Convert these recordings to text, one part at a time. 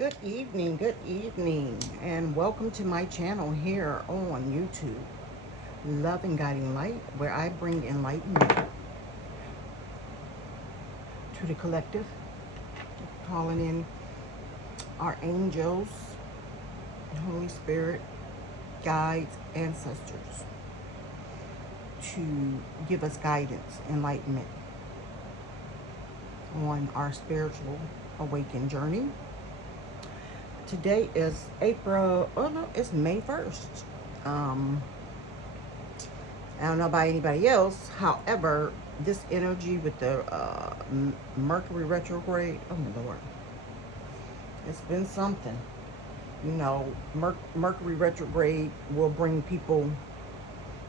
Good evening, and welcome to my channel here on YouTube, Love and Guiding Light, where I bring enlightenment to the collective, calling in our angels, Holy Spirit, guides, ancestors to give us guidance, enlightenment on our spiritual awakened journey. Today is it's May 1st. I don't know about anybody else. However, this energy with the Mercury retrograde, oh my Lord, it's been something. You know, Mercury retrograde will bring people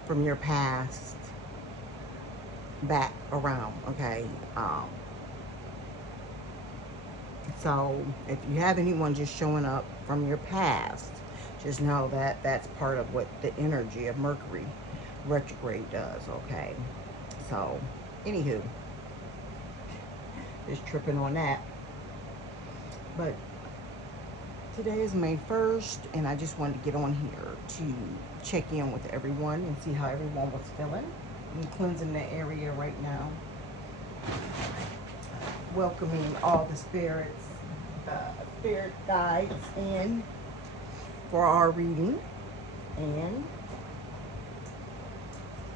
from your past back around, okay? So if you have anyone just showing up from your past, just know that that's part of what the energy of Mercury retrograde does, okay? So, anywho, just tripping on that. But today is May 1st, and I just wanted to get on here to check in with everyone and see how everyone was feeling. I'm cleansing the area right now, welcoming all the spirits, spirit guides in for our reading, and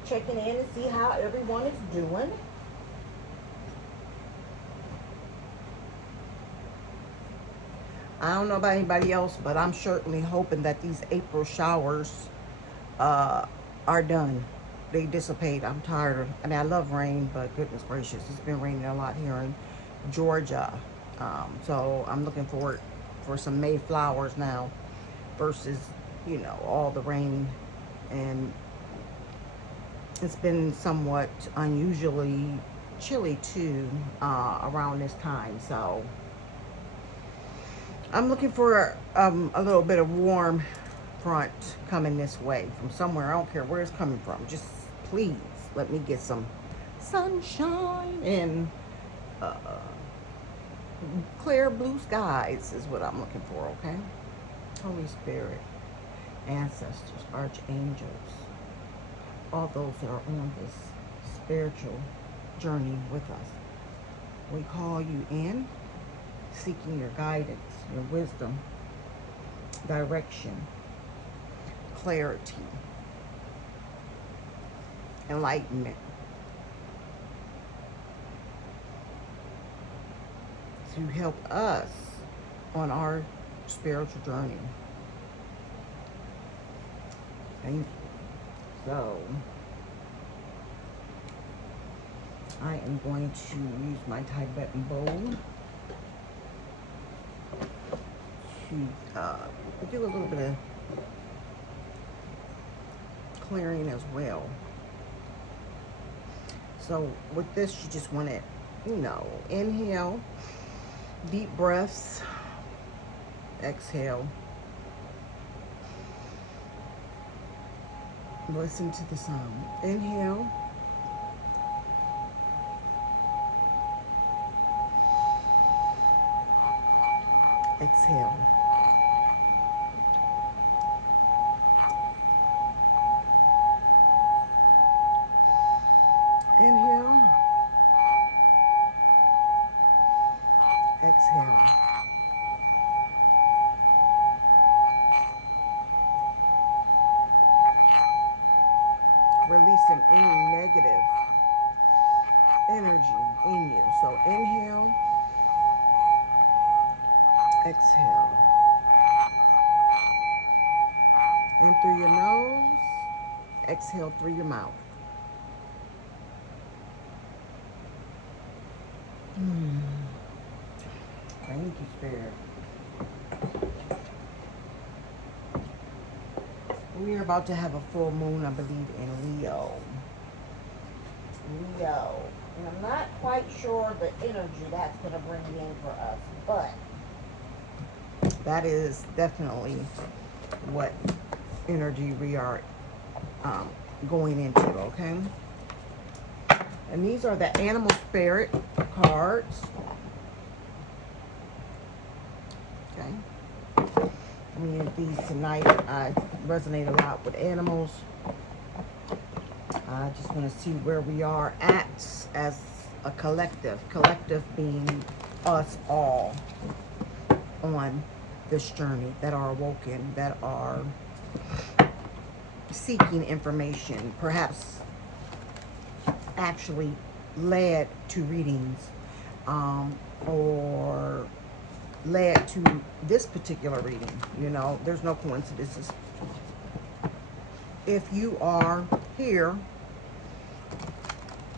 checking in and see how everyone is doing. I don't know about anybody else, but I'm certainly hoping that these April showers are done. They dissipate. I'm tired of, I love rain, but goodness gracious, it's been raining a lot here in Georgia. So I'm looking forward for some May flowers now versus, all the rain. And it's been somewhat unusually chilly too around this time. So I'm looking for a little bit of warm front coming this way from somewhere. I don't care where it's coming from. Just please let me get some sunshine and uh, clear blue skies is what I'm looking for, okay? Holy Spirit, ancestors, archangels, all those that are on this spiritual journey with us. We call you in, seeking your guidance, your wisdom, direction, clarity, enlightenment, to help us on our spiritual journey. Thank you. So, I am going to use my Tibetan bowl to do a little bit of clearing as well. So with this, you just want to, inhale, deep breaths, exhale. Listen to the sound. Inhale. Exhale. Inhale. Exhale. Releasing any negative energy in you. So inhale. Exhale. In through your nose. Exhale through your mouth. Thank you, Spirit. We are about to have a full moon, I believe, in Leo. And I'm not quite sure the energy that's going to bring in for us, but that is definitely what energy we are going into, okay? And these are the animal spirit cards. Okay. I mean, these tonight, I resonate a lot with animals. I just want to see where we are at as a collective. Collective being us all on this journey, that are awoken, that are seeking information, perhaps actually led to readings, or led to this particular reading. You know, there's no coincidences. If you are here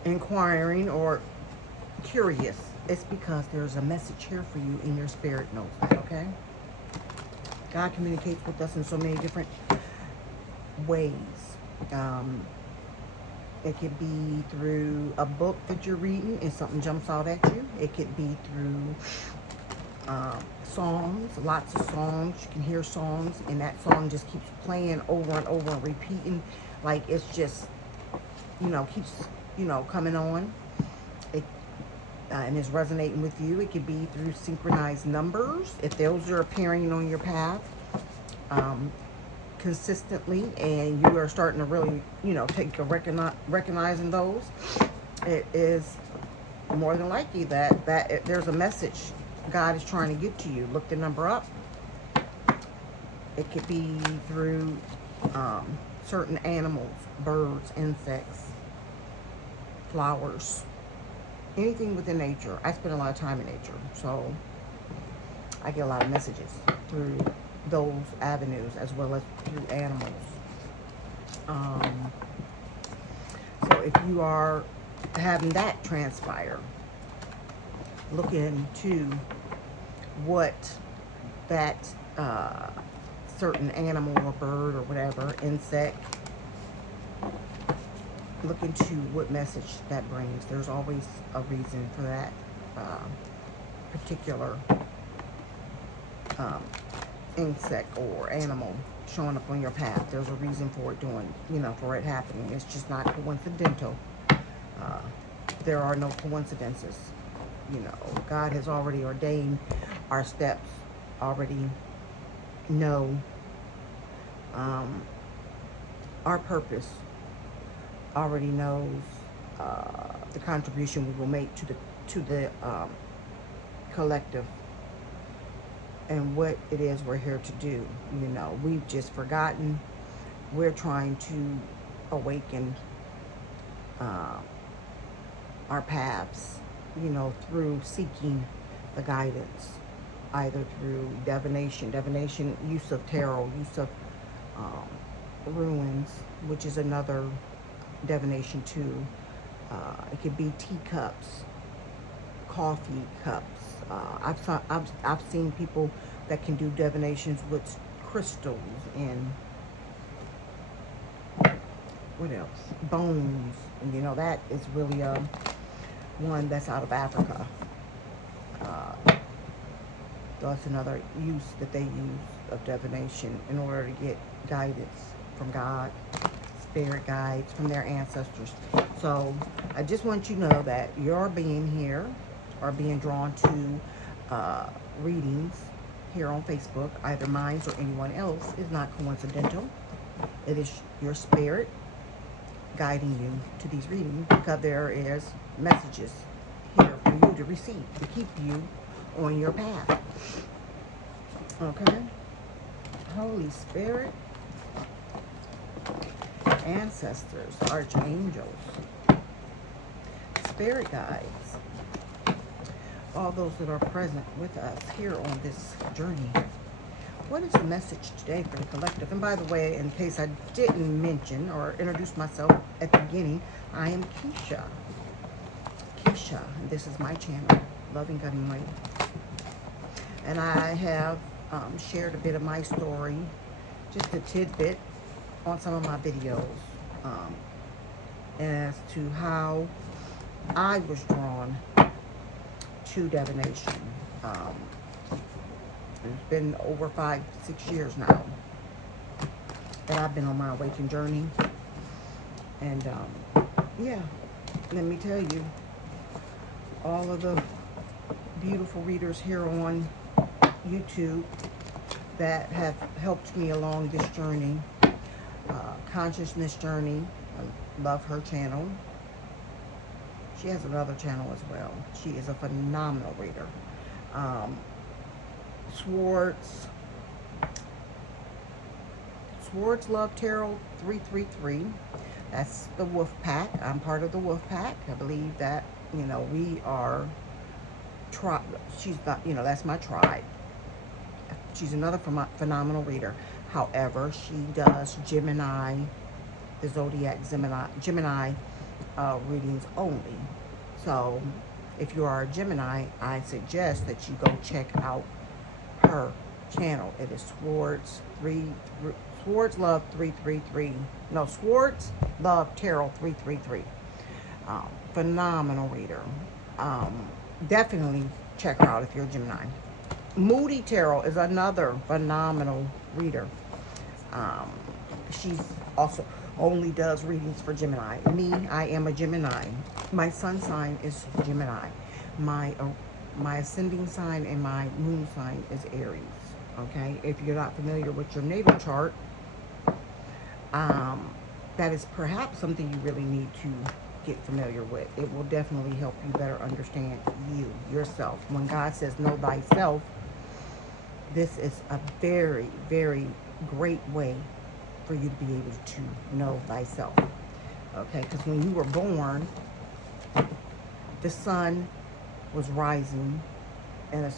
inquiring or curious, it's because there's a message here for you, and your spirit knows that. Okay. God communicates with us in so many different ways. It could be through a book that you're reading and something jumps out at you. It could be through songs, lots of songs. You can hear songs, and that song just keeps playing over and over and repeating, like it's just, keeps, coming on. It and is resonating with you. It could be through synchronized numbers, if those are appearing on your path consistently, and you are starting to really, take a recognizing those. It is more than likely that there's a message God is trying to get to you. Look the number up. It could be through certain animals, birds, insects, flowers, anything within nature. I spend a lot of time in nature, so I get a lot of messages through those avenues as well as through animals. So if you are having that transpire, look into what that certain animal or bird or whatever, insect, look into what message that brings. There's always a reason for that particular insect or animal showing up on your path. There's a reason for it for it happening. It's just not coincidental. There are no coincidences. God has already ordained our steps, already know our purpose, already knows the contribution we will make to the collective, and what it is we're here to do. We've just forgotten. We're trying to awaken our paths, through seeking the guidance, either through divination, use of tarot, use of ruins, which is another divination too. It could be teacups, coffee cups. I've seen people that can do divinations with crystals and what else? Bones. And that is really one that's out of Africa. That's another use that they use of divination in order to get guidance from God, spirit guides, from their ancestors. So I just want you to know that your being here or being drawn to readings here on Facebook, either mine or anyone else, is not coincidental. It is your spirit guiding you to these readings, because there is messages here for you to receive, to keep you on your path. Okay? Holy Spirit, ancestors, archangels, spirit guides, all those that are present with us here on this journey. What is the message today for the collective? And by the way, in case I didn't mention or introduce myself at the beginning, I am Keisha. Keisha, and this is my channel, Loving God and Light. And I have shared a bit of my story, just a tidbit, on some of my videos, as to how I was drawn to divination. It's been over 5-6 years now that I've been on my awakening journey. And yeah, let me tell you, all of the beautiful readers here on YouTube that have helped me along this journey, consciousness journey. I love her channel. She has another channel as well. She is a phenomenal reader. Swords Love Tarot 333. That's the Wolf Pack. I'm part of the Wolf Pack. I believe that, you know, we are tribe. She's not, you know, that's my tribe. She's another phenomenal reader. However, she does Gemini, the Zodiac Gemini readings only. So if you are a Gemini, I suggest that you go check out her channel. It is Swords Love 333. No, Swords Love Tarot 333. Phenomenal reader. Definitely check her out if you're a Gemini. Moody Tarot is another phenomenal reader. She's also only does readings for Gemini. Me, I am a Gemini. My sun sign is Gemini. My ascending sign and my moon sign is Aries. Okay, if you're not familiar with your natal chart, that is perhaps something you really need to get familiar with. It will definitely help you better understand yourself. When God says know thyself, this is a very, very great way for you to be able to know thyself. Okay, because when you were born, the sun was rising at a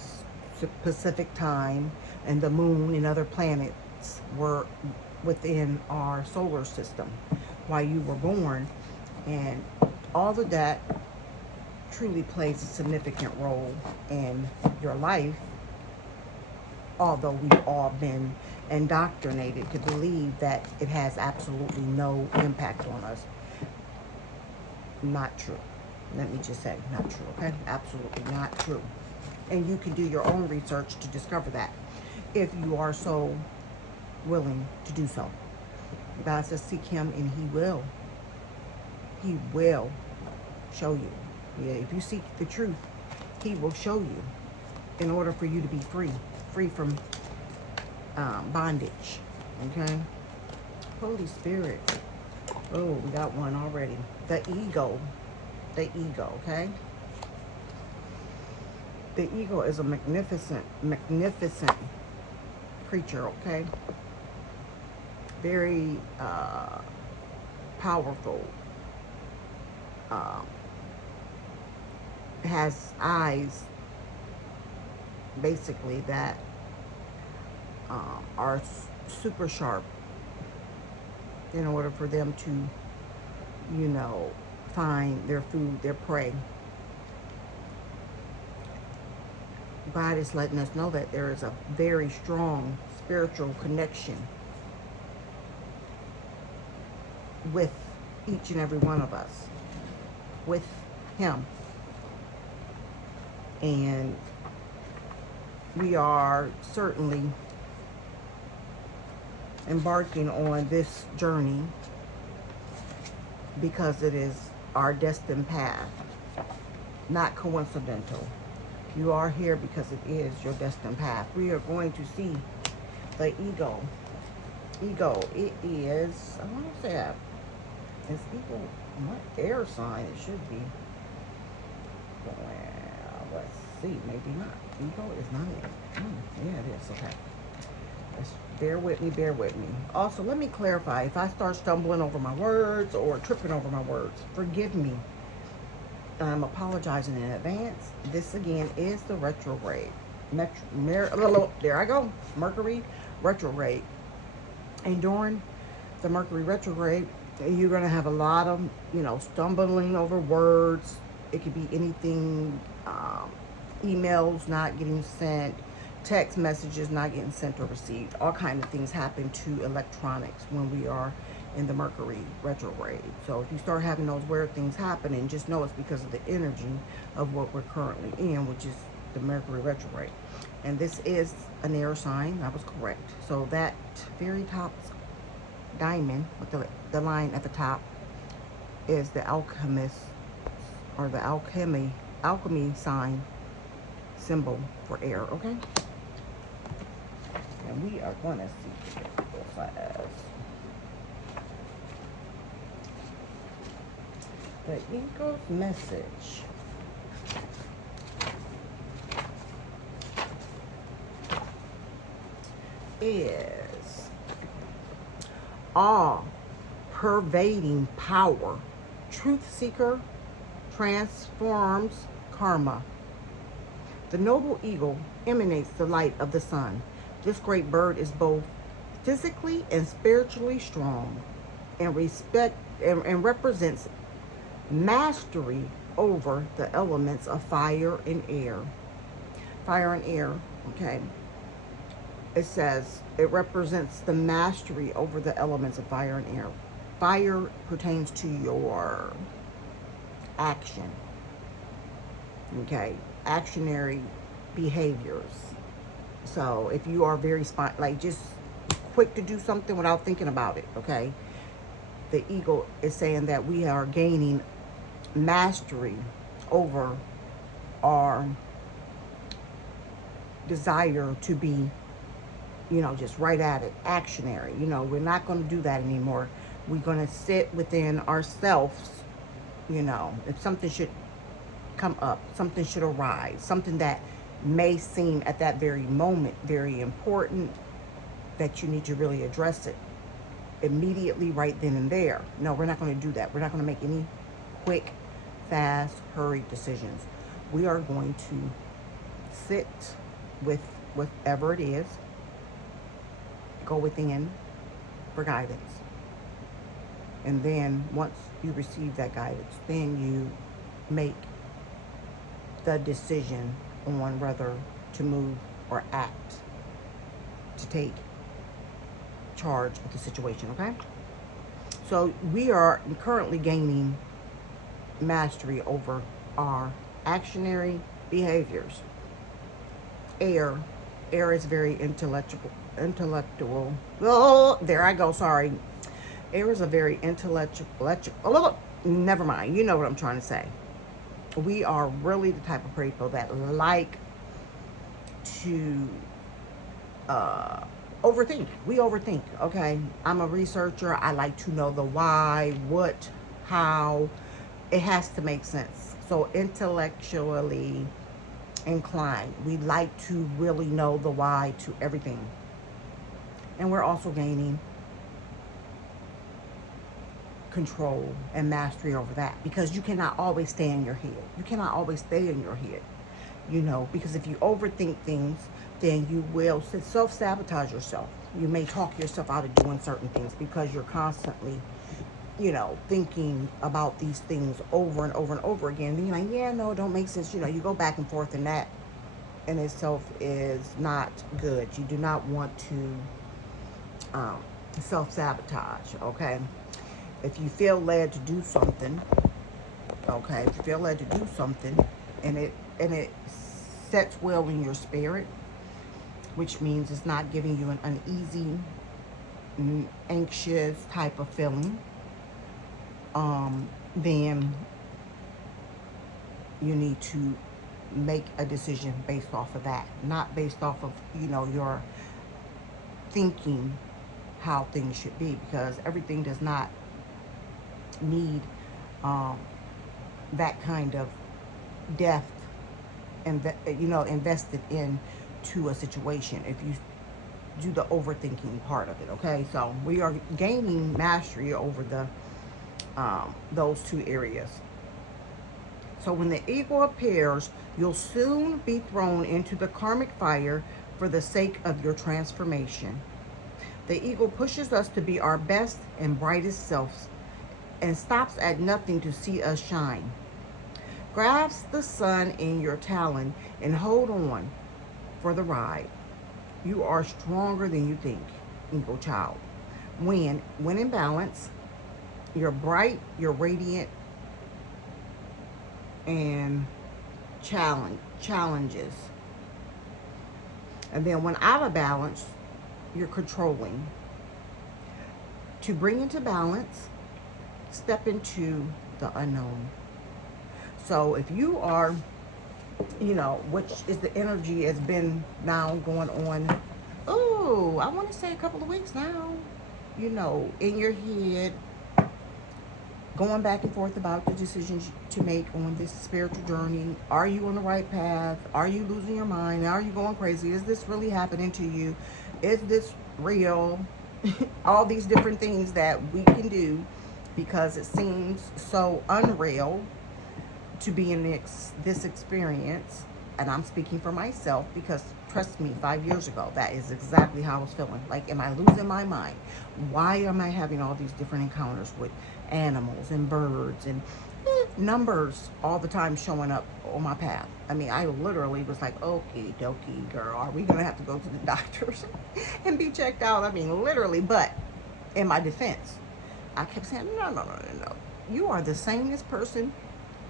specific time, and the moon and other planets were within our solar system while you were born, and all of that truly plays a significant role in your life, although we've all been indoctrinated to believe that it has absolutely no impact on us. Not true. Let me just say, not true, okay? Absolutely not true. And you can do your own research to discover that, if you are so willing to do so. God says seek him and he will. He will show you. Yeah, if you seek the truth, he will show you in order for you to be free from bondage. Okay? Holy Spirit. Oh, we got one already. The ego. The ego, okay? The ego is a magnificent creature, okay? Very powerful. Has eyes, basically, that are super sharp in order for them to, you know, find their food, their prey. God is letting us know that there is a very strong spiritual connection with each and every one of us, with him. And we are certainly embarking on this journey because it is our destined path, not coincidental. You are here because it is your destined path. We are going to see the ego. Ego, it is, I want to say that it's ego, what air sign it should be. Well, let's see, maybe not. Ego is not it. Yeah, it is, okay. Bear with me. Also, let me clarify, if I start stumbling over my words or tripping over my words, forgive me. I'm apologizing in advance. This again is the retrograde. There I go. Mercury retrograde. And during the Mercury retrograde, you're going to have a lot of, you know, stumbling over words. It could be anything, emails not getting sent, text messages not getting sent or received. All kinds of things happen to electronics when we are in the Mercury retrograde. So if you start having those weird things happening, just know it's because of the energy of what we're currently in, which is the Mercury retrograde. And this is an air sign. That was correct. So that very top diamond with the line at the top is the alchemist, or the alchemy sign symbol for air. Okay, we are going to see what the Eagle says. The Eagle's message is all pervading power. Truth seeker transforms karma. The noble eagle emanates the light of the sun. This great bird is both physically and spiritually strong and represents mastery over the elements of fire and air. Fire and air, okay. It says it represents the mastery over the elements of fire and air. Fire pertains to your action, okay, actionary behaviors. So if you are very like just quick to do something without thinking about it, okay, the eagle is saying that we are gaining mastery over our desire to be, you know, just right at it, actionary. You know, we're not going to do that anymore. We're going to sit within ourselves. You know, if something should come up, something should arise, something that may seem at that very moment very important, that you need to really address it immediately, right then and there. No, we're not going to do that. We're not going to make any quick, fast, hurried decisions. We are going to sit with whatever it is, go within for guidance. And then once you receive that guidance, then you make the decision on whether to move or act, to take charge of the situation, okay? So we are currently gaining mastery over our actionary behaviors. Air is very intellectual. Oh, there I go, sorry. Air is a very intellectual, never mind, you know what I'm trying to say. We are really the type of people that like to overthink. We overthink, okay? I'm a researcher. I like to know the why, what, how. It has to make sense. So intellectually inclined. We like to really know the why to everything. And we're also gaining control and mastery over that, because you cannot always stay in your head. You cannot always stay in your head, you know, because if you overthink things, then you will self-sabotage yourself. You may talk yourself out of doing certain things because you're constantly, you know, thinking about these things over and over and over again. And you're like, yeah, no, it don't make sense. You know, you go back and forth, and that in itself is not good. You do not want to self-sabotage, okay? If you feel led to do something, okay, if you feel led to do something, and it sets well in your spirit, which means it's not giving you an uneasy, anxious type of feeling, then you need to make a decision based off of that, not based off of, you know, your thinking how things should be, because everything does not need that kind of depth and, you know, invested into a situation if you do the overthinking part of it, okay? So we are gaining mastery over the those two areas. So when the eagle appears, you'll soon be thrown into the karmic fire for the sake of your transformation. The eagle pushes us to be our best and brightest selves and stops at nothing to see us shine. Grasp the sun in your talon and hold on for the ride. You are stronger than you think, eagle child. When in balance, you're bright, you're radiant, and challenges. And then when out of balance, you're controlling. To bring into balance, step into the unknown. So if you are, you know, which is the energy has been now going on. Oh, I want to say a couple of weeks now, you know, in your head, going back and forth about the decisions to make on this spiritual journey. Are you on the right path? Are you losing your mind? Are you going crazy? Is this really happening to you? Is this real? All these different things that we can do because it seems so unreal to be in this experience. And I'm speaking for myself because trust me, 5 years ago, that is exactly how I was feeling. Like, am I losing my mind? Why am I having all these different encounters with animals and birds and numbers all the time showing up on my path? I mean, I literally was like, okie dokie, girl, are we gonna have to go to the doctors and be checked out? I mean, literally. But in my defense, I kept saying, no. You are the sanest person,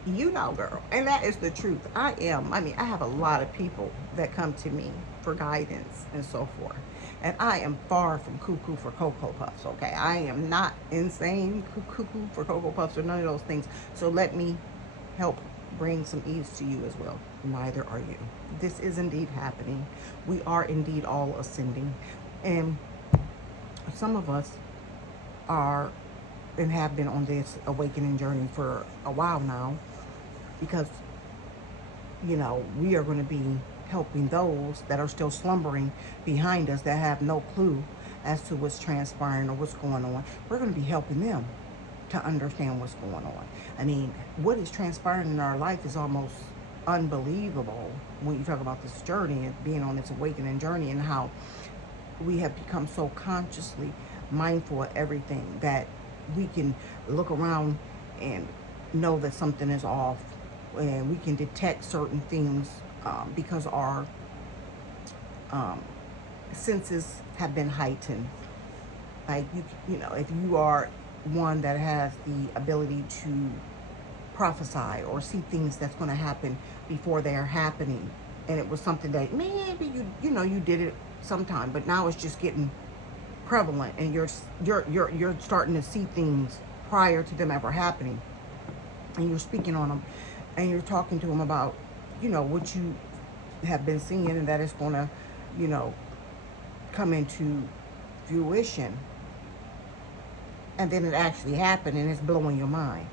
you know, girl. And that is the truth. I am. I mean, I have a lot of people that come to me for guidance and so forth. And I am far from cuckoo for Cocoa Puffs, okay? I am not insane cuckoo for Cocoa Puffs or none of those things. So let me help bring some ease to you as well. Neither are you. This is indeed happening. We are indeed all ascending. And some of us are and have been on this awakening journey for a while now, because, you know, we are going to be helping those that are still slumbering behind us, that have no clue as to what's transpiring or what's going on. We're going to be helping them to understand what's going on. I mean, what is transpiring in our life is almost unbelievable when you talk about this journey and being on this awakening journey, and how we have become so consciously mindful of everything that we can look around and know that something is off, and we can detect certain things because our senses have been heightened. Like, you know, if you are one that has the ability to prophesy or see things that's going to happen before they are happening, and it was something that maybe you know you did it sometime, but now it's just getting prevalent, and you're starting to see things prior to them ever happening, and you're speaking on them, and you're talking to them about, you know, what you have been seeing, and that it's going to, you know, come into fruition, and then it actually happened, and it's blowing your mind.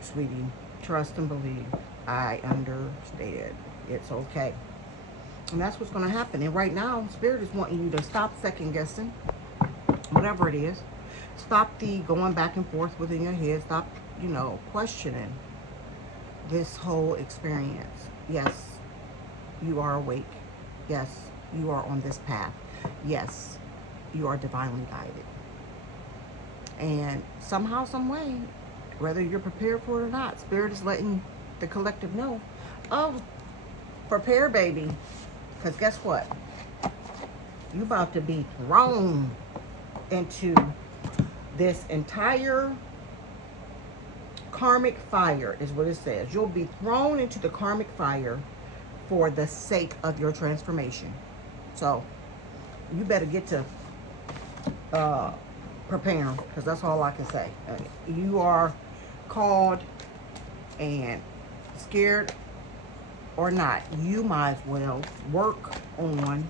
Sweetie, trust and believe. I understand. It's okay. And that's what's going to happen. And right now, Spirit is wanting you to stop second guessing, whatever it is. Stop the going back and forth within your head. Stop, you know, questioning this whole experience. Yes, you are awake. Yes, you are on this path. Yes, you are divinely guided. And somehow, some way, whether you're prepared for it or not, Spirit is letting the collective know, oh, prepare, baby. Because guess what? You about to be thrown into this entire karmic fire, is what it says. You'll be thrown into the karmic fire for the sake of your transformation. So you better get to preparing, because that's all I can say. You are called, and scared or not, you might as well work on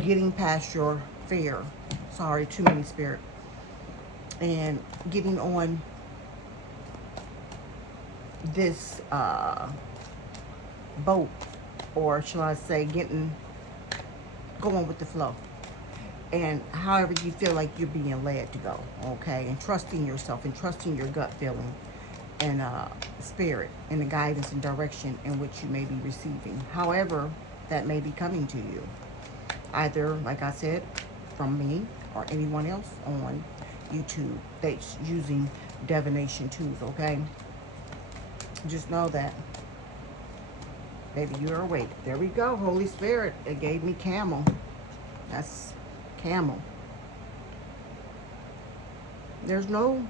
getting past your fear. Sorry, too many, Spirit. And getting on this boat, or shall I say, going with the flow. And however you feel like you're being led to go, okay? And trusting yourself, and trusting your gut feeling, and Spirit, and the guidance and direction in which you may be receiving, however that may be coming to you, either, like I said, from me or anyone else on YouTube that's using divination tools, okay? Just know that, baby, you're awake. There we go. Holy Spirit, it gave me camel. That's camel. There's no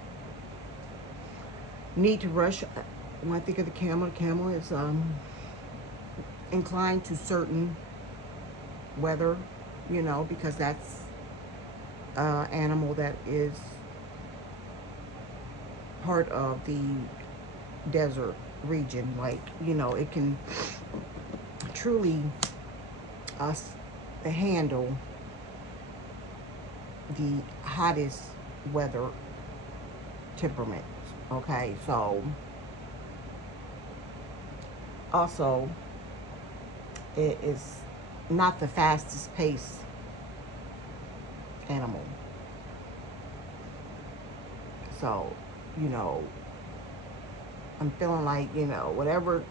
need to rush. When I think of the camel is inclined to certain weather, you know, because that's animal that is part of the desert region. Like, you know, it can truly to handle the hottest weather temperaments. Okay, so also it is not the fastest paced animal. So, you know, I'm feeling like, whatever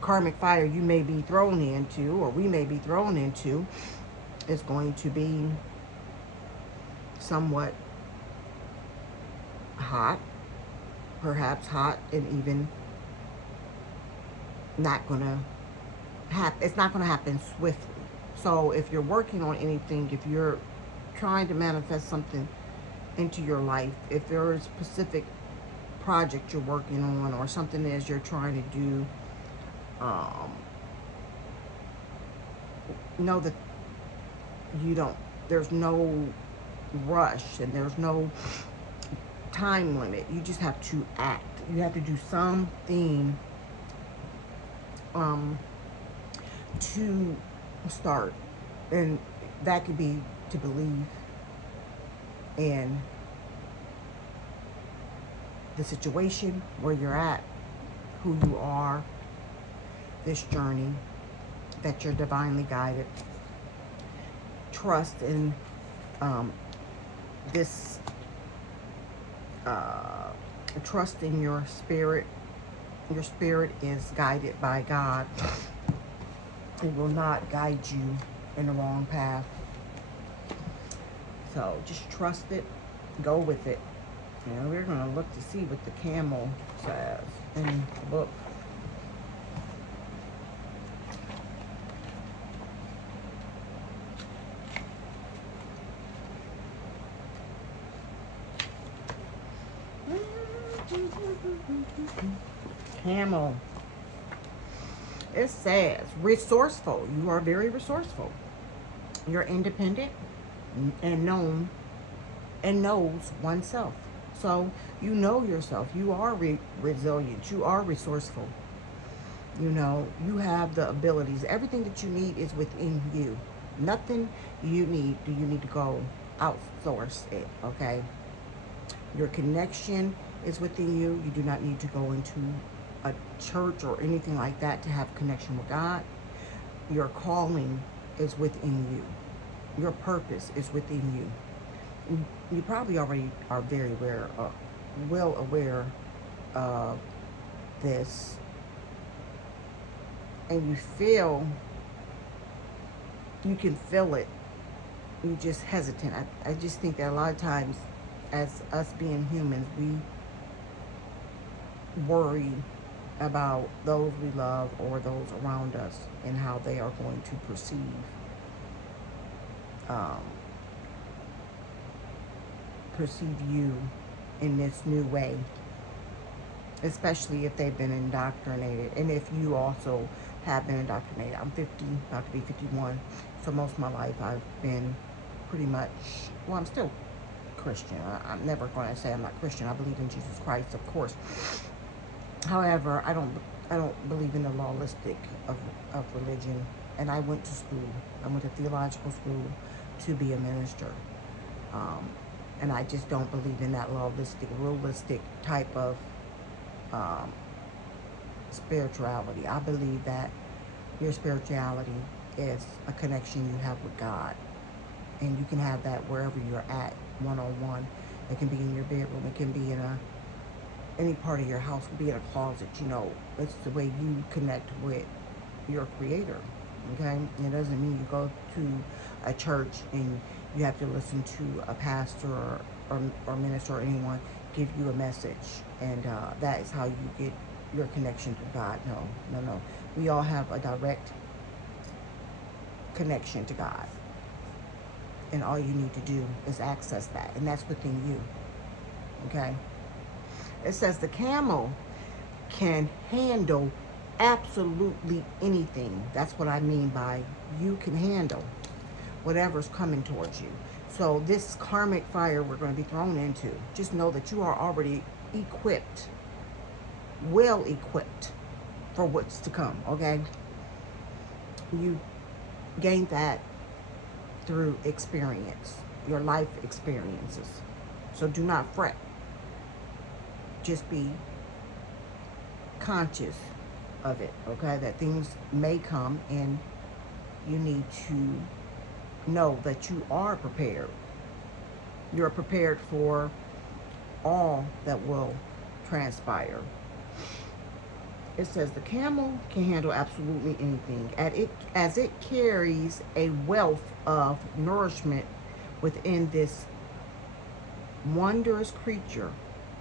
karmic fire you may be thrown into, or we may be thrown into, is going to be somewhat hot, perhaps hot, and even not gonna happen. It's not gonna happen swiftly. So if you're working on anything, if you're trying to manifest something into your life, if there is a specific project you're working on, or something is you're trying to do, know that you don't, there's no rush and there's no time limit. You just have to act. You have to do something to start. And that could be to believe in the situation where you're at, who you are, this journey, that you're divinely guided. Trust in this, trust in your spirit. Your spirit is guided by God. It will not guide you in the wrong path. So just trust it, go with it. And we're going to look to see what the camel says in the book. Camel. It says resourceful. You are very resourceful. You're independent and knows oneself. So you know yourself. You are resilient. You are resourceful. You have the abilities. Everything that you need is within you. Nothing you need do you need to go outsource it, okay? Your connection is within you. You do not need to go into a church or anything like that to have connection with God. Your calling is within you. Your purpose is within you. You probably already are very well aware of this, and you can feel it. You just hesitant. I just think that a lot of times, as us being humans, we worry about those we love or those around us and how they are going to perceive you in this new way, especially if they've been indoctrinated, and if you also have been indoctrinated. I'm 50, about to be 51, so most of my life I've been pretty much, well, I'm still Christian. I'm never going to say I'm not Christian. I believe in Jesus Christ, of course. However, I don't believe in the lawlistic of religion. And I went to school. I went to theological school to be a minister. And I just don't believe in that lawlistic, realistic type of spirituality. I believe that your spirituality is a connection you have with God. And you can have that wherever you're at, one-on-one. It can be in your bedroom. It can be in any part of your house. It can be in a closet. It's the way you connect with your creator. Okay? It doesn't mean you go to a church and you have to listen to a pastor or minister or anyone give you a message. And that is how you get your connection to God. No. We all have a direct connection to God. And all you need to do is access that. And that's within you. Okay? It says the camel can handle absolutely anything. That's what I mean by you can handle whatever's coming towards you. So this karmic fire we're going to be thrown into, just know that you are already equipped, well equipped for what's to come, okay? You gained that through experience, your life experiences. So do not fret. Just be conscious of it, okay? That things may come, and you need to know that you are prepared. You're prepared for all that will transpire. It says the camel can handle absolutely anything, as it carries a wealth of nourishment within. This wondrous creature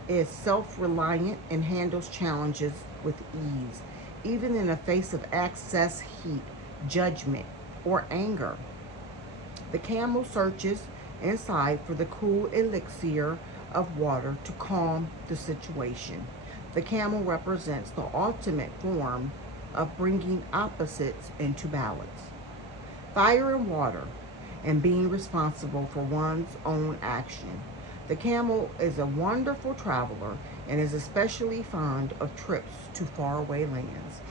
is self-reliant and handles challenges with ease, even in the face of excess heat, judgment, or anger. The camel searches inside for the cool elixir of water to calm the situation. The camel represents the ultimate form of bringing opposites into balance. Fire and water, and being responsible for one's own action. The camel is a wonderful traveler and is especially fond of trips to faraway lands.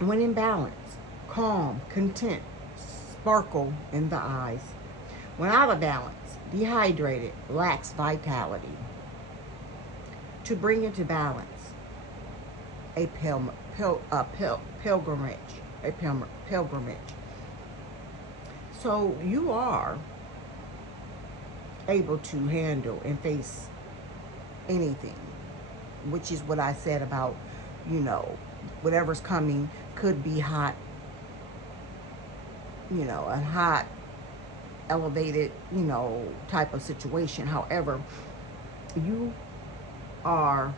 When in balance, calm, content, sparkle in the eyes. When out of balance, dehydrated, lacks vitality. To bring into balance, a pilgrimage. So you are able to handle and face anything, which is what I said about, whatever's coming could be hot, a hot, elevated, type of situation. However, you are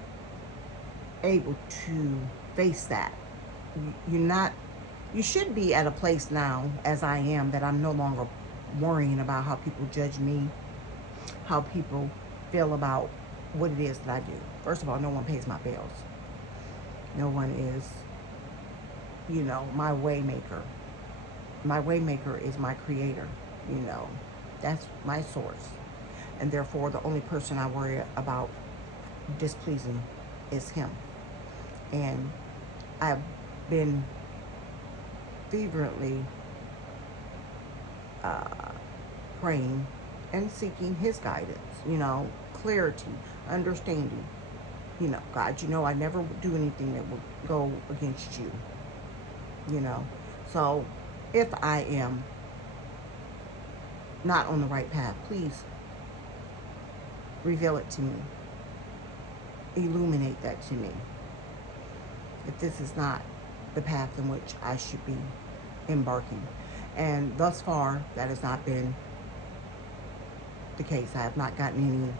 able to face that. You should be at a place now, as I am, that I'm no longer worrying about how people judge me, how people feel about what it is that I do. First of all, no one pays my bills. No one is, my way maker. My way maker is my creator, that's my source. And therefore, the only person I worry about displeasing is him. And I've been fervently praying and seeking his guidance, clarity, understanding. God, I never do anything that will go against you, So if I am not on the right path, please reveal it to me. Illuminate that to me. If this is not the path in which I should be embarking. And thus far, that has not been the case. I have not gotten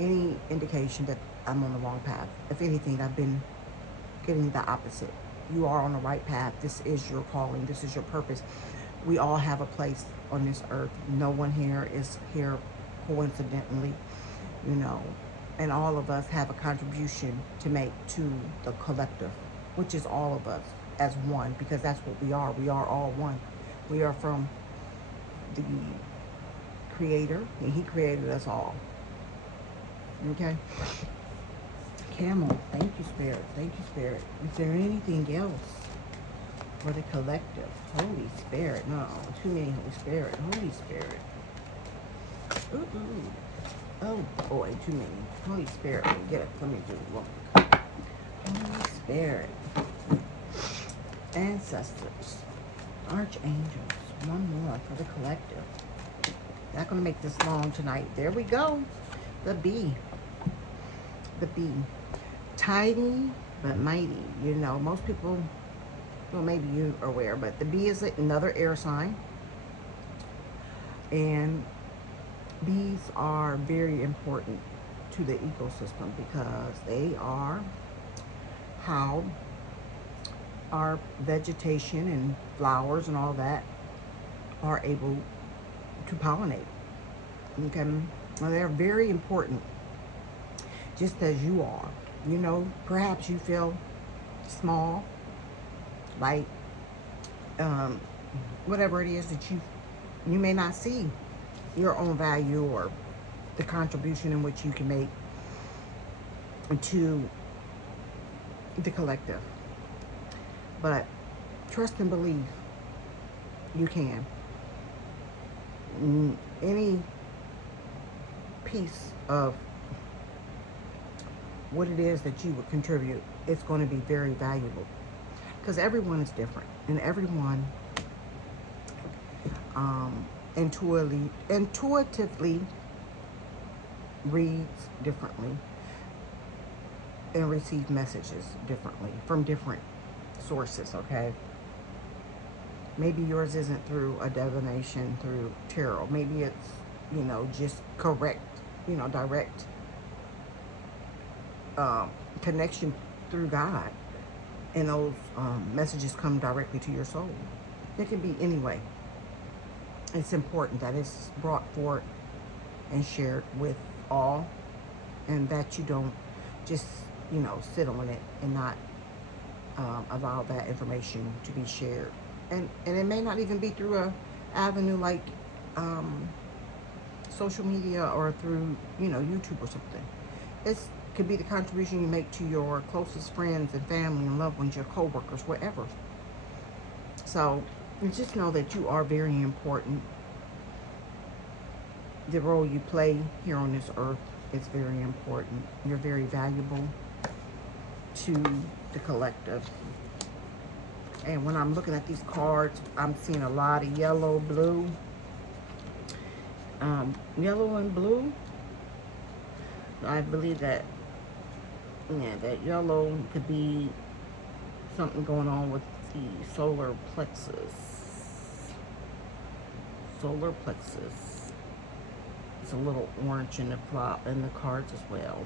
any indication that I'm on the wrong path. If anything, I've been getting the opposite. You are on the right path. This is your calling. This is your purpose. We all have a place on this earth. No one here is here coincidentally, and all of us have a contribution to make to the collective, which is all of us as one, because that's what we are. We are all one. We are from the Creator, and He created us all. Okay? Camel, thank you, Spirit. Thank you, Spirit. Is there anything else for the collective? Holy Spirit. No, too many Holy Spirit. Holy Spirit. Ooh. Oh boy, too many. Holy Spirit. Get it. Let me do one. Holy Spirit. Ancestors. Archangels. One more for the collective. Not going to make this long tonight. There we go. The bee. The bee. Tiny but mighty. Most people, well, maybe you are aware, but the bee is another air sign. And bees are very important to the ecosystem because they are how our vegetation and flowers and all that are able to pollinate. Okay? Well, they're very important, just as you are. Perhaps you feel small, like whatever it is that you may not see your own value or the contribution in which you can make to the collective. But trust and believe you can. any piece of what it is that you would contribute, it's going to be very valuable, because everyone is different, and everyone intuitively reads differently and receive messages differently from different sources. Okay, maybe yours isn't through a divination, through tarot. Maybe it's, just correct, direct connection through God, and those messages come directly to your soul. It can be any way. It's important that it's brought forth and shared with all, and that you don't just, sit on it and not allow that information to be shared. And it may not even be through a avenue like social media, or through, YouTube or something. It's could be the contribution you make to your closest friends and family and loved ones, your co-workers, whatever. So just know that you are very important. The role you play here on this earth is very important. You're very valuable to the collective. And when I'm looking at these cards, I'm seeing a lot of yellow, blue. Yellow and blue. I believe that, that yellow could be something going on with the solar plexus. Solar plexus. It's a little orange in the plot in the cards as well.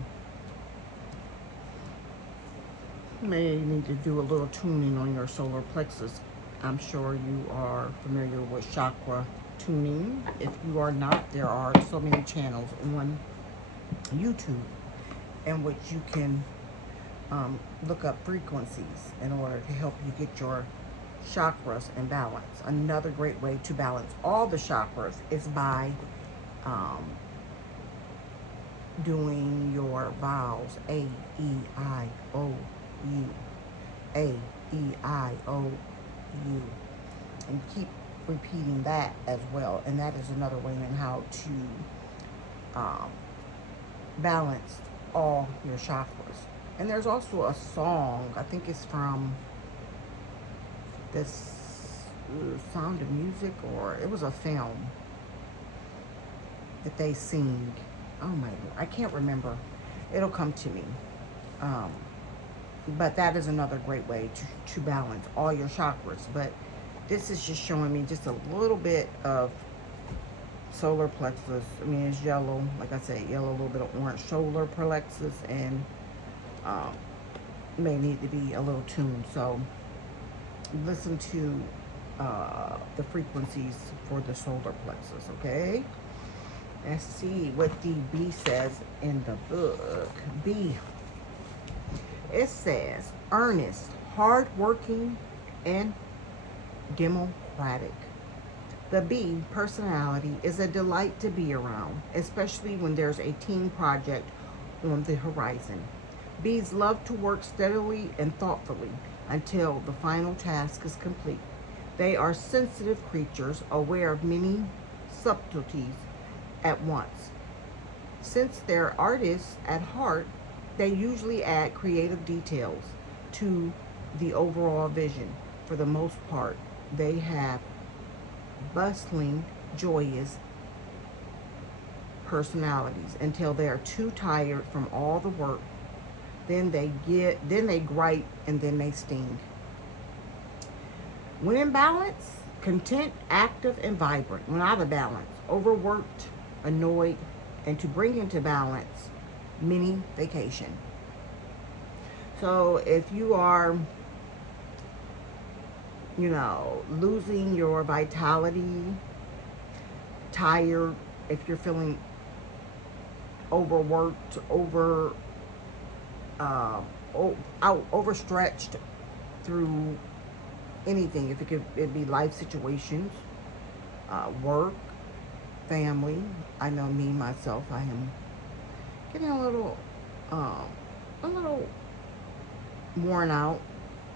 You may need to do a little tuning on your solar plexus. I'm sure you are familiar with chakra tuning. If you are not, there are so many channels on YouTube in which you can look up frequencies in order to help you get your chakras in balance. Another great way to balance all the chakras is by doing your vowels: A, E, I, O, U, A, E, I, O, U, and keep repeating that as well. And that is another way in how to balance all your chakras. And there's also a song, I think it's from this Sound of Music, or it was a film that they sing. Oh my Lord, I can't remember. It'll come to me. But that is another great way to balance all your chakras. But this is just showing me just a little bit of solar plexus. I mean, it's yellow, like I said, yellow, a little bit of orange solar plexus, and may need to be a little tuned. So listen to the frequencies for the solar plexus. Okay, let's see what the B says in the book. B, it says earnest, hardworking, and democratic. The B personality is a delight to be around, especially when there's a team project on the horizon. Bees love to work steadily and thoughtfully until the final task is complete. They are sensitive creatures, aware of many subtleties at once. Since they're artists at heart, they usually add creative details to the overall vision. For the most part, they have bustling, joyous personalities until they are too tired from all the work. Then they gripe, and then they sting. When in balance, content, active, and vibrant. When out of balance, overworked, annoyed, and to bring into balance, mini vacation. So if you are, losing your vitality, tired, if you're feeling overworked, overstretched through anything, if it'd be life situations, work, family. I know me myself, I am getting a little worn out.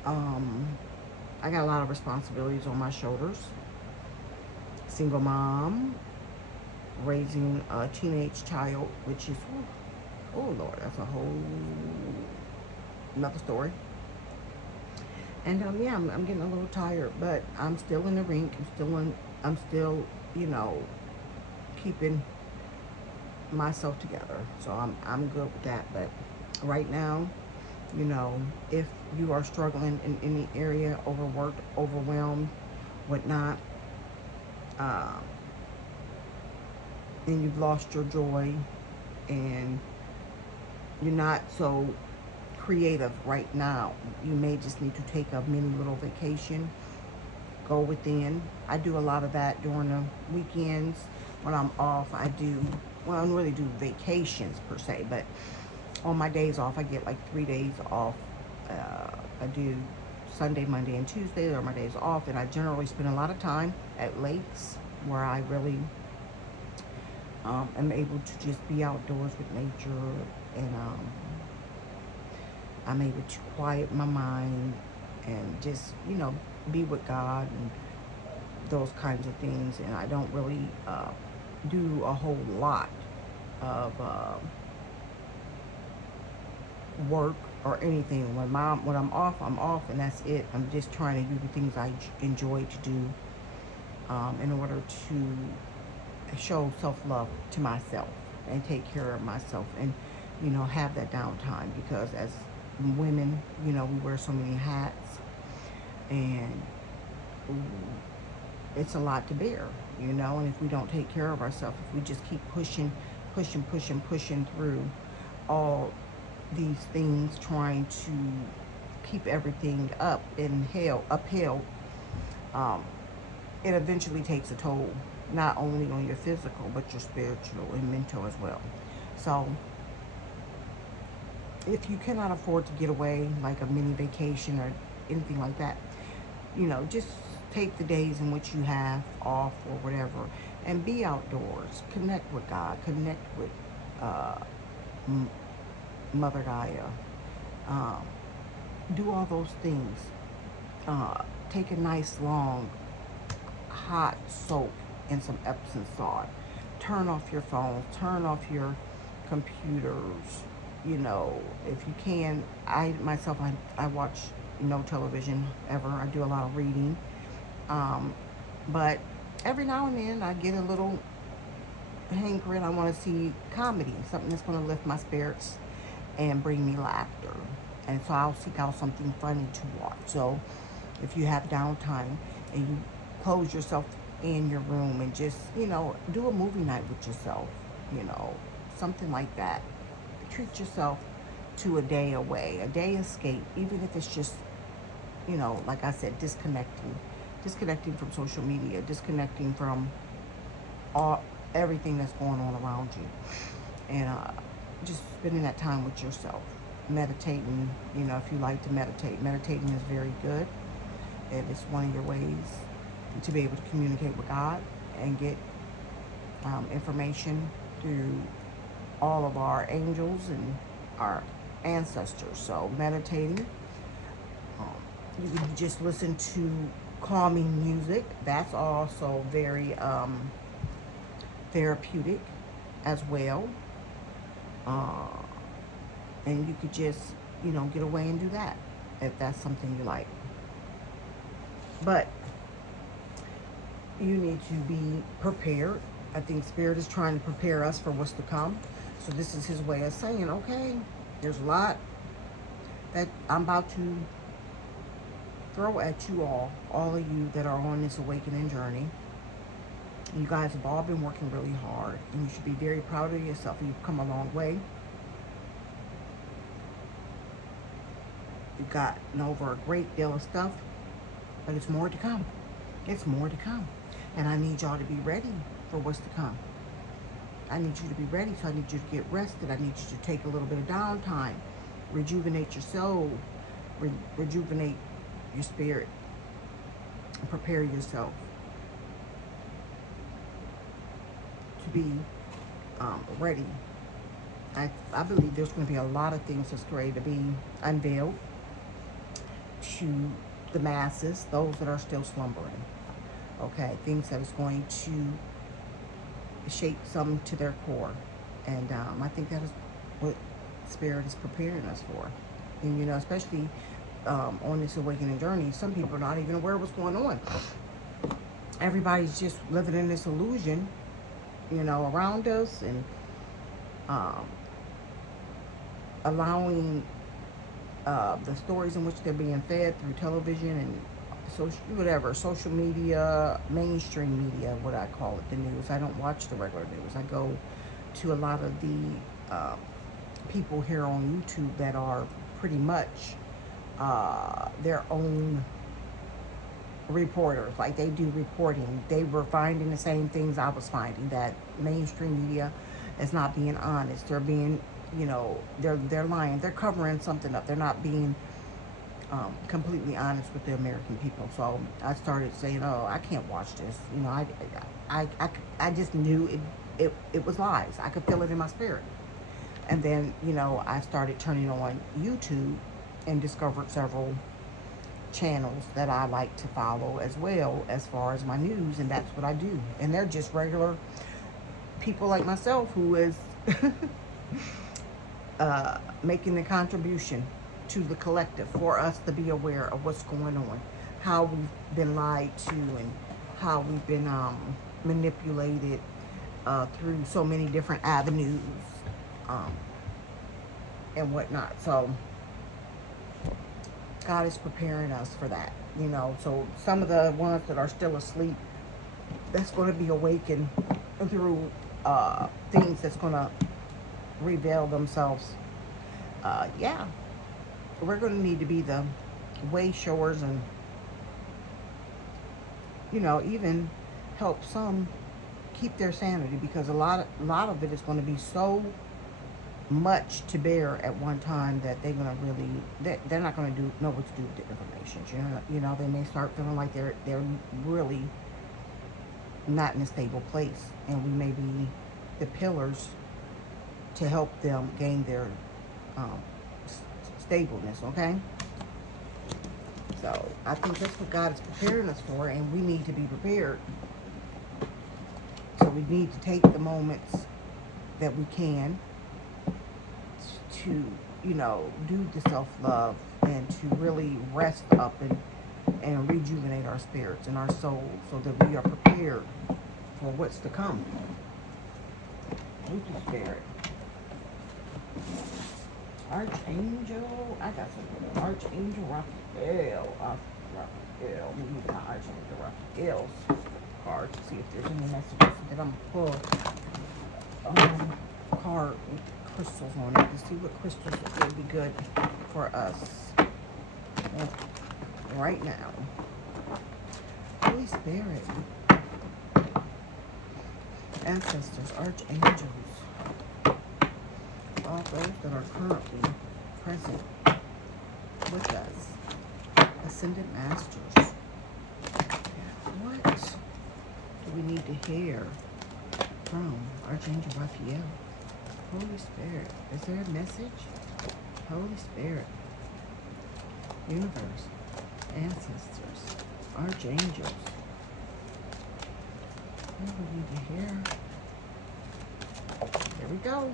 I got a lot of responsibilities on my shoulders. Single mom, raising a teenage child, which is, oh Lord, that's a whole another story. And yeah, I'm getting a little tired, but I'm still in the rink. I'm still, you know, keeping myself together. So I'm good with that. But right now, you know, if you are struggling in any area, overworked, overwhelmed, whatnot, uh, and you've lost your joy, and you're not so creative right now, you may just need to take a mini little vacation. Go within. I do a lot of that during the weekends. When I'm off, I do, well, I don't really do vacations per se, but on my days off, I get like 3 days off. I do Sunday, Monday, and Tuesday are my days off, and I generally spend a lot of time at lakes where I really am able to just be outdoors with nature, and I'm able to quiet my mind and just, you know, be with God and those kinds of things. And I don't really do a whole lot of work or anything. When I'm off, I'm off, and that's it. I'm just trying to do the things I enjoy to do in order to show self-love to myself and take care of myself, and, you know, have that downtime, because as women, you know, we wear so many hats, and it's a lot to bear, you know. And if we don't take care of ourselves, if we just keep pushing through all these things, trying to keep everything uphill, um, it eventually takes a toll, not only on your physical, but your spiritual and mental as well. So if you cannot afford to get away, like a mini vacation or anything like that, you know, just take the days in which you have off or whatever, and be outdoors. Connect with God. Connect with uh, Mother Gaia. Um, do all those things. Take a nice long hot soap and some Epsom salt. Turn off your phones. Turn off your computers. You know, if you can. I watch no television ever. I do a lot of reading. But every now and then I get a little hankering. I want to see comedy, something that's going to lift my spirits and bring me laughter. And so I'll seek out something funny to watch. So if you have downtime and you close yourself in your room and just, you know, do a movie night with yourself, you know, something like that. Treat yourself to a day away, a day escape, even if it's just, you know, like I said, disconnecting from social media, disconnecting from all everything that's going on around you, and just spending that time with yourself, meditating. You know, if you like to meditate, meditating is very good, and it's one of your ways to be able to communicate with God and get information through all of our angels and our ancestors. So meditating, you can just listen to calming music. That's also very therapeutic as well. Uh, and you could just, you know, get away and do that if that's something you like. But you need to be prepared. I think Spirit is trying to prepare us for what's to come. So this is his way of saying, okay, there's a lot that I'm about to throw at you all of you that are on this awakening journey. You guys have all been working really hard, and you should be very proud of yourself. You've come a long way. You've gotten over a great deal of stuff, but it's more to come. It's more to come. And I need y'all to be ready for what's to come. I need you to be ready, so I need you to get rested. I need you to take a little bit of downtime, rejuvenate your soul, rejuvenate your spirit, and prepare yourself to be ready. I believe there's going to be a lot of things that's ready to be unveiled to the masses, those that are still slumbering. Okay, things that is going to shake some to their core. And I think that is what Spirit is preparing us for. And, you know, especially on this awakening journey, some people are not even aware of what's going on. Everybody's just living in this illusion, you know, around us, and um, allowing the stories in which they're being fed through television and social media, mainstream media, what I call it, the news. I don't watch the regular news. I go to a lot of the people here on YouTube that are pretty much their own reporters. Like, they do reporting. They were finding the same things I was finding, that mainstream media is not being honest. They're being, you know, they're lying. They're covering something up. They're not being completely honest with the American people. So I started saying, oh, I can't watch this. You know, I just knew it was lies. I could feel it in my spirit. And then, you know, I started turning on YouTube and discovered several channels that I like to follow as well, as far as my news, and that's what I do. And they're just regular people like myself who is making the contribution to the collective for us to be aware of what's going on, how we've been lied to, and how we've been manipulated through so many different avenues and whatnot. So God is preparing us for that, you know. So some of the ones that are still asleep, that's going to be awakened through things that's going to reveal themselves. Yeah, we're going to need to be the way showers, and, you know, even help some keep their sanity, because a lot of it is going to be so much to bear at one time that they're going to really, they're not going to know what to do with the information. You know, they may start feeling like they're really not in a stable place, and we may be the pillars to help them gain their stableness. Okay, so I think that's what God is preparing us for, and we need to be prepared. So we need to take the moments that we can to, you know, do the self-love, and to really rest up and rejuvenate our spirits and our souls, so that we are prepared for what's to come. Thank you, Spirit. Archangel, I got some Archangel Raphael. Raphael. We need my Archangel Raphael's card to see if there's any messages that I'm gonna pull card with crystals on it to see what crystals would be good for us right now. Holy Spirit, ancestors, archangels, all those that are currently present with us, ascended masters. What do we need to hear from Archangel Raphael? Holy Spirit, is there a message? Holy Spirit, universe, ancestors, archangels, what do we need to hear? Here we go.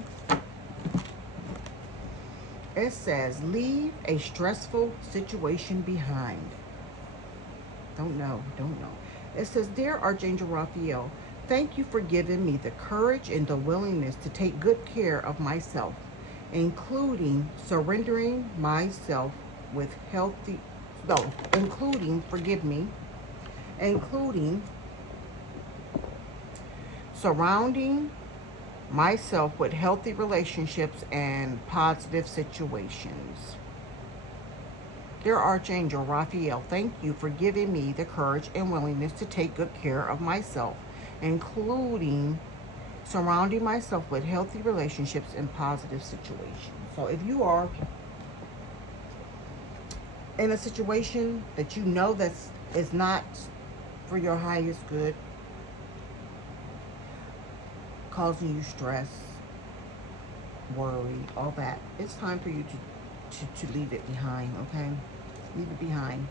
It says, leave a stressful situation behind. Don't know. It says, dear Archangel Raphael, thank you for giving me the courage and the willingness to take good care of myself, including surrendering myself with healthy, including surrounding myself with healthy relationships and positive situations. Dear Archangel Raphael, thank you for giving me the courage and willingness to take good care of myself, including surrounding myself with healthy relationships and positive situations. So if you are in a situation that you know that is not for your highest good, causing you stress, worry, all that, it's time for you to leave it behind, okay? Leave it behind.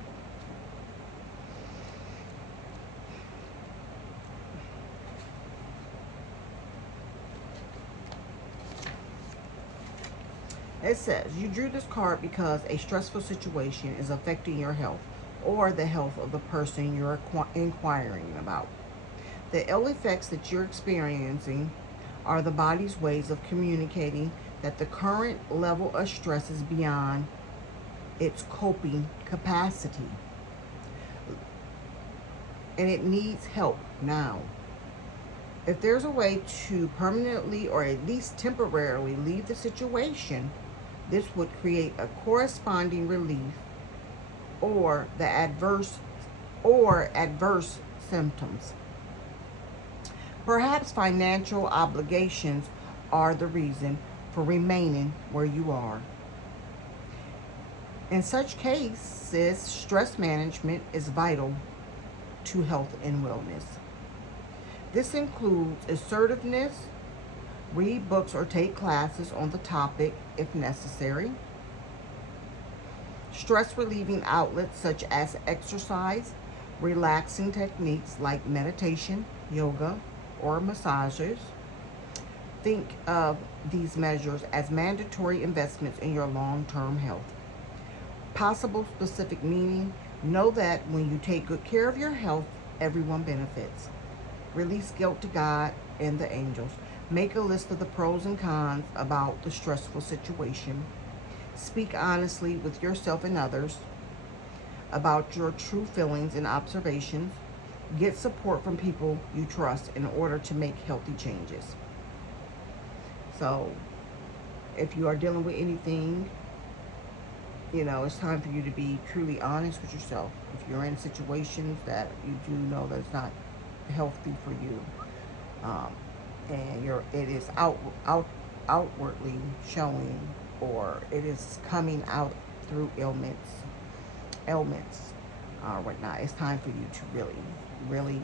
It says, you drew this card because a stressful situation is affecting your health or the health of the person you're inquiring about. The ill effects that you're experiencing are the body's ways of communicating that the current level of stress is beyond its coping capacity and it needs help now. If there's a way to permanently or at least temporarily leave the situation, this would create a corresponding relief or the adverse symptoms. Perhaps financial obligations are the reason for remaining where you are. In such cases, stress management is vital to health and wellness. This includes assertiveness, read books or take classes on the topic if necessary, stress relieving outlets such as exercise, relaxing techniques like meditation, yoga, or massages. Think of these measures as mandatory investments in your long-term health. Possible specific meaning: know that when you take good care of your health, everyone benefits. Release guilt to God and the angels. Make a list of the pros and cons about the stressful situation. Speak honestly with yourself and others about your true feelings and observations. Get support from people you trust in order to make healthy changes. So, if you are dealing with anything, it's time for you to be truly honest with yourself. If you're in situations that you do know that it's not healthy for you, and it is outwardly showing, or it is coming out through ailments right now, it's time for you to really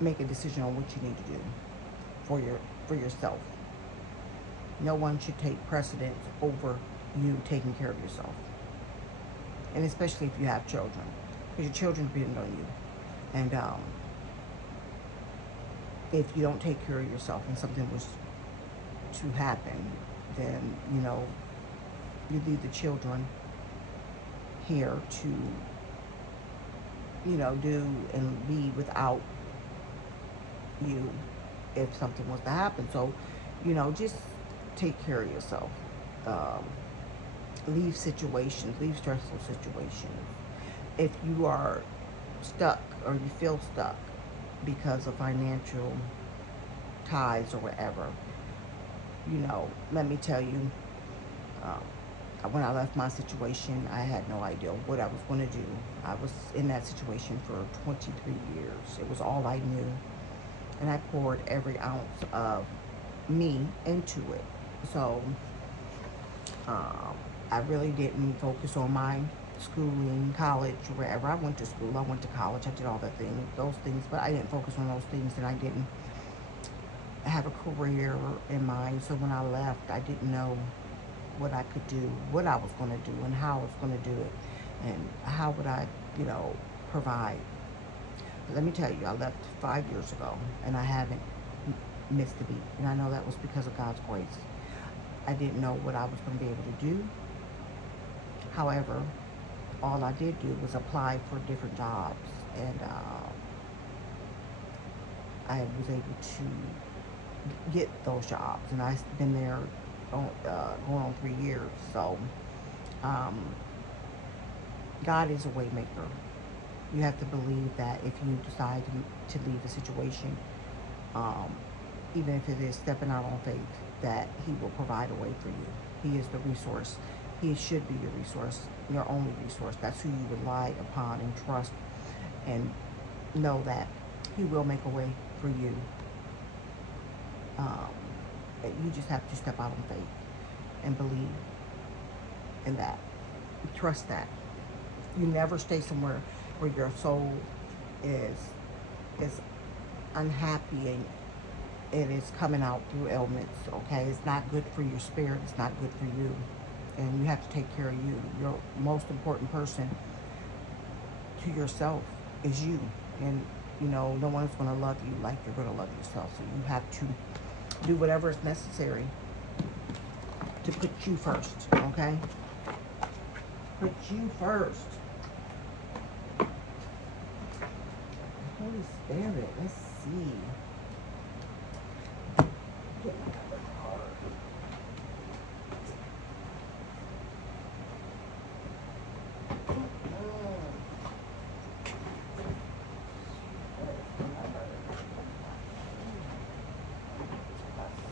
make a decision on what you need to do for yourself. No one should take precedence over you taking care of yourself, and especially if you have children, because your children depend on you. And if you don't take care of yourself and something was to happen, then you leave the children here to do and be without you if something was to happen. So just take care of yourself. Leave stressful situations. If you are stuck or you feel stuck because of financial ties or whatever, let me tell you, when I left my situation, I had no idea what I was going to do. I was in that situation for 23 years. It was all I knew. And I poured every ounce of me into it. So I really didn't focus on my schooling, college, wherever. I went to school, I went to college, I did all those things, but I didn't focus on those things, and I didn't have a career in mind. So when I left, I didn't know what I could do, what I was going to do, and how I was going to do it, and how would I, provide. But let me tell you, I left 5 years ago, and I haven't missed a beat, and I know that was because of God's grace. I didn't know what I was going to be able to do. However, all I did do was apply for different jobs, and I was able to get those jobs, and I've been there going on 3 years. So God is a way maker. You have to believe that if you decide to leave a situation, even if it is stepping out on faith, that He will provide a way for you. He is the resource. He should be your resource, your only resource. That's who you rely upon and trust, and know that He will make a way for you. You just have to step out on faith and believe in that. Trust that. You never stay somewhere where your soul is unhappy and it is coming out through ailments. Okay, it's not good for your spirit. It's not good for you, and you have to take care of you. Your most important person to yourself is you, and no one's going to love you like you're going to love yourself. So you have to do whatever is necessary to put you first, okay? Put you first. Holy Spirit, let's see. Get my other card.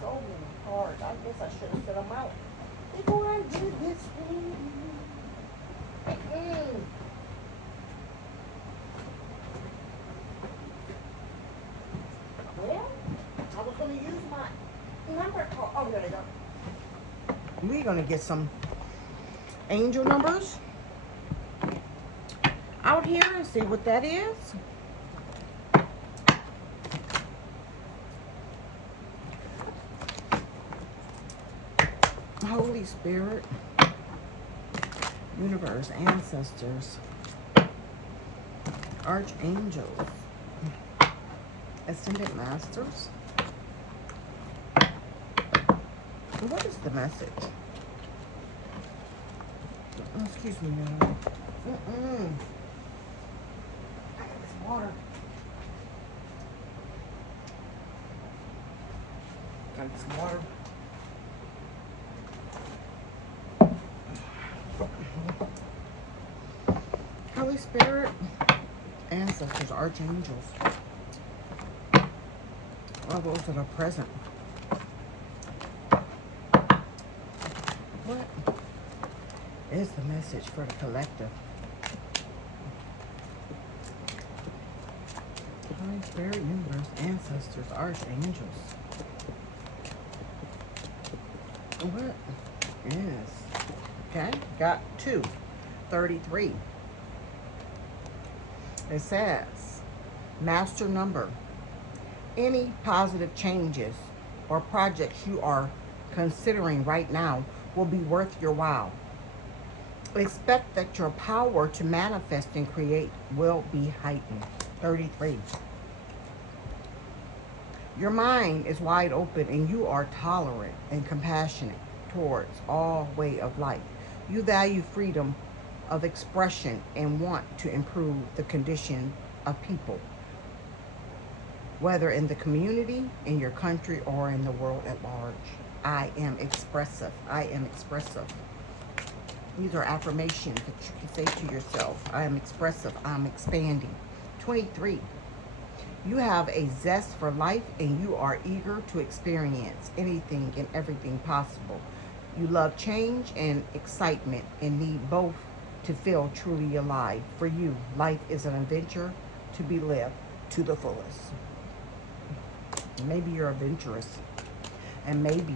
So many cards. I guess I should have set them out before I did this thing. Well, I was going to use my number card. Oh, there they go. We're going to get some angel numbers out here and see what that is. Holy Spirit, universe, ancestors, archangels, ascended masters. What is the message? Oh, excuse me, y'all. I got this water. Got this water. Holy Spirit, ancestors, archangels, all those that are present. What is the message for the collective? Holy Spirit, universe, ancestors, archangels. What is? Okay, got 233. It says, master number. Any positive changes or projects you are considering right now will be worth your while. Expect that your power to manifest and create will be heightened. 33. Your mind is wide open and you are tolerant and compassionate towards all way of life. You value freedom of expression and want to improve the condition of people, whether in the community, in your country, or in the world at large. I am expressive. I am expressive. These are affirmations that you can say to yourself. I am expressive. I'm expanding. 23. You have a zest for life and you are eager to experience anything and everything possible. You love change and excitement and need both to feel truly alive. For you, life is an adventure to be lived to the fullest. Maybe you're adventurous, and maybe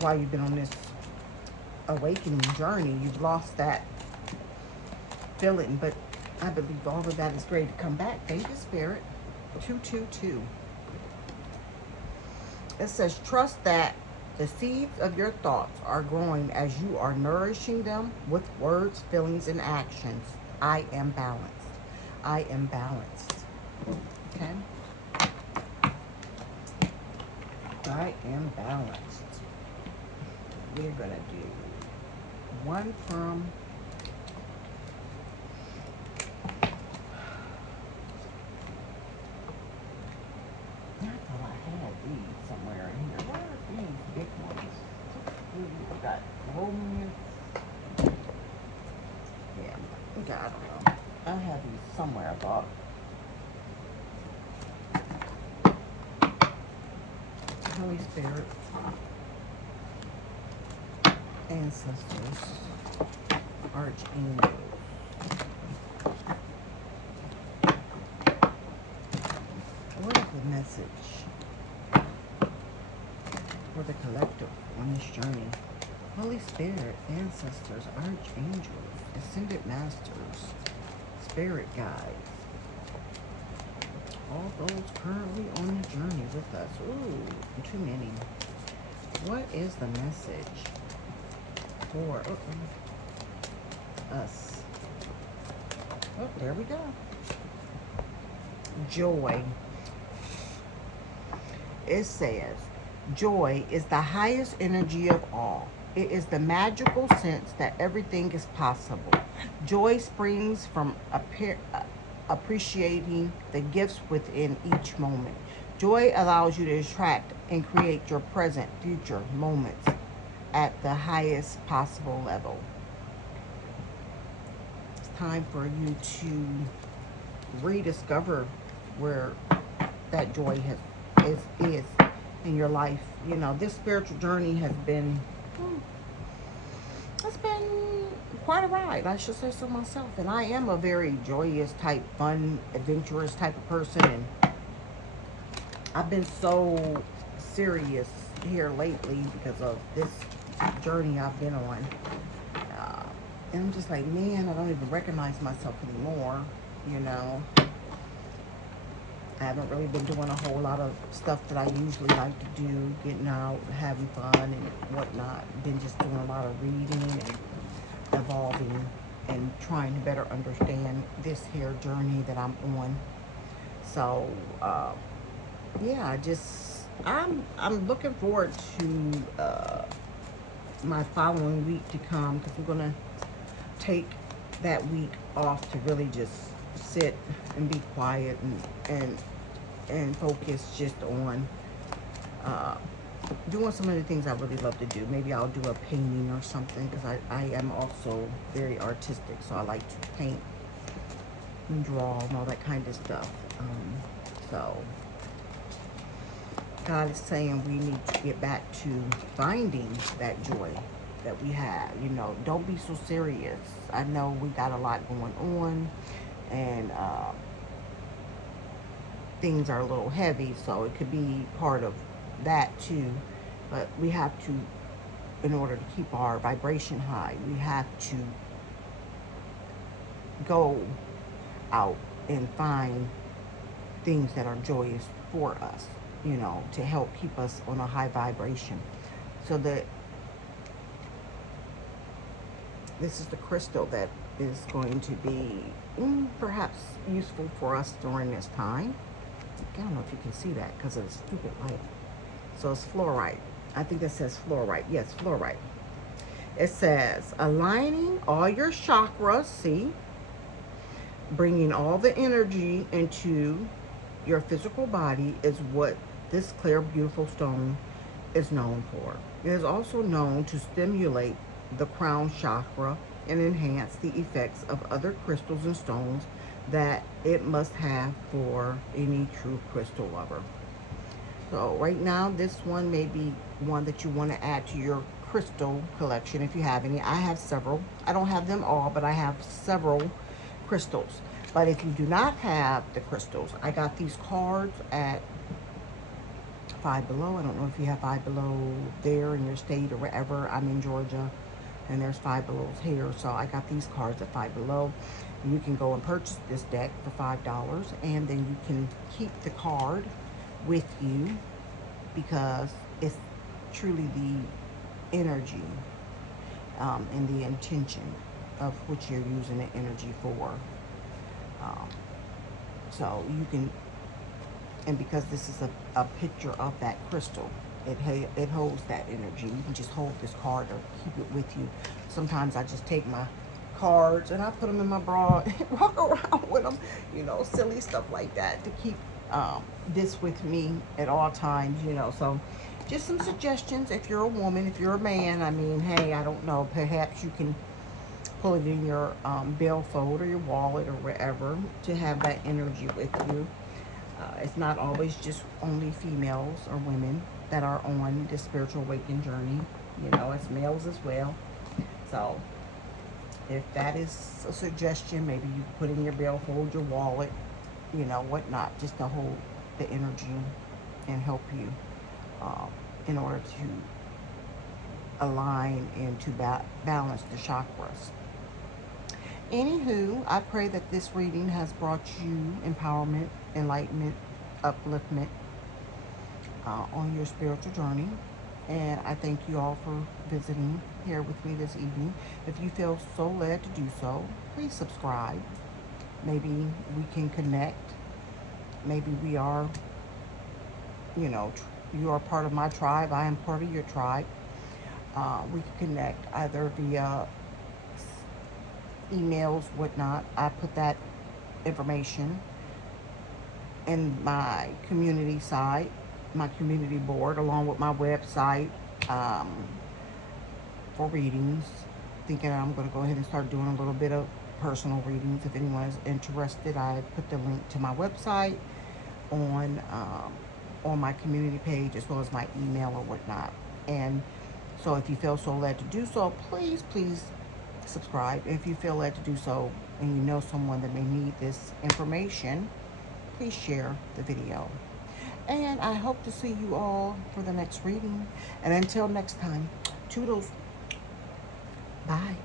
while you've been on this awakening journey, you've lost that feeling, but I believe all of that is ready to come back. Thank you, Spirit. 222. It says, trust that the seeds of your thoughts are growing as you are nourishing them with words, feelings, and actions. I am balanced. I am balanced. Okay? I am balanced. We're going to do one from I thought I had these somewhere in here. Where are these big ones? We got romance. Yeah, okay, I don't know. I have these somewhere, I thought. Holy Spirit, ancestors, archangels. What is the message for the collective on this journey? Holy Spirit, ancestors, archangels, ascended masters, spirit guides, all those currently on the journey with us. Ooh, too many. What is the message for us? Oh, there we go. Joy. It says, joy is the highest energy of all. It is the magical sense that everything is possible. Joy springs from appreciating the gifts within each moment. Joy allows you to attract and create your present, future moments at the highest possible level. It's time for you to rediscover where that joy is in your life. You know, this spiritual journey has been it's been quite a ride. I should say so myself. And I am a very joyous type, fun, adventurous type of person. And I've been so serious here lately because of this journey I've been on. Uh, and I'm just like, man, I don't even recognize myself anymore. You know, I haven't really been doing a whole lot of stuff that I usually like to do, getting out, having fun and whatnot. Been just doing a lot of reading and evolving and trying to better understand this here journey that I'm on. So, yeah, I'm looking forward to my following week to come because I'm gonna take that week off to really just sit and be quiet and focus just on uh, doing some of the things I really love to do. Maybe I'll do a painting or something because I am also very artistic, so I like to paint and draw and all that kind of stuff. So God is saying we need to get back to finding that joy that we have. You know, don't be so serious. I know we got a lot going on, and things are a little heavy, so it could be part of that too. But we have to, in order to keep our vibration high, we have to go out and find things that are joyous for us, you know, to help keep us on a high vibration. So that this is the crystal that is going to be perhaps useful for us during this time. I don't know if you can see that because of the stupid light. So it's fluorite. I think that says fluorite. Yes, fluorite. It says aligning all your chakras, see, bringing all the energy into your physical body is what this clear, beautiful stone is known for. It is also known to stimulate the crown chakra and enhance the effects of other crystals and stones that it must have for any true crystal lover. So right now, this one may be one that you want to add to your crystal collection if you have any. I have several. I don't have them all, but I have several crystals. But if you do not have the crystals, I got these cards at Five Below. I don't know if you have Five Below there in your state or wherever. I'm in Georgia, and there's Five Belows here. So I got these cards at Five Below. You can go and purchase this deck for $5, and then you can keep the card with you because it's truly the energy and the intention of which you're using the energy for. Um, so you can, and because this is a picture of that crystal, it holds that energy. You can just hold this card or keep it with you. Sometimes I just take my cards and I put them in my bra and walk around with them, you know, silly stuff like that to keep this with me at all times, you know. So just some suggestions if you're a woman. If you're a man, I mean, hey, I don't know, perhaps you can pull it in your billfold or your wallet or wherever to have that energy with you. It's not always just only females or women that are on this spiritual awakening journey. You know, it's males as well. So if that is a suggestion, maybe you put in your billfold, your wallet, you know, whatnot, just to hold the energy and help you in order to align and to balance the chakras. Anywho, I pray that this reading has brought you empowerment, enlightenment, upliftment on your spiritual journey. And I thank you all for visiting here with me this evening. If you feel so led to do so, please subscribe. Maybe we can connect. Maybe we are, you know, you are part of my tribe. I am part of your tribe. We can connect either via emails, whatnot. I put that information in my community site, my community board, along with my website, um, for readings. Thinking I'm going to go ahead and start doing a little bit of personal readings. If anyone is interested, I put the link to my website on my community page, as well as my email or whatnot. And so if you feel so led to do so, please subscribe. If you feel led to do so and you know someone that may need this information, please share the video. And I hope to see you all for the next reading. And until next time, toodles. Bye.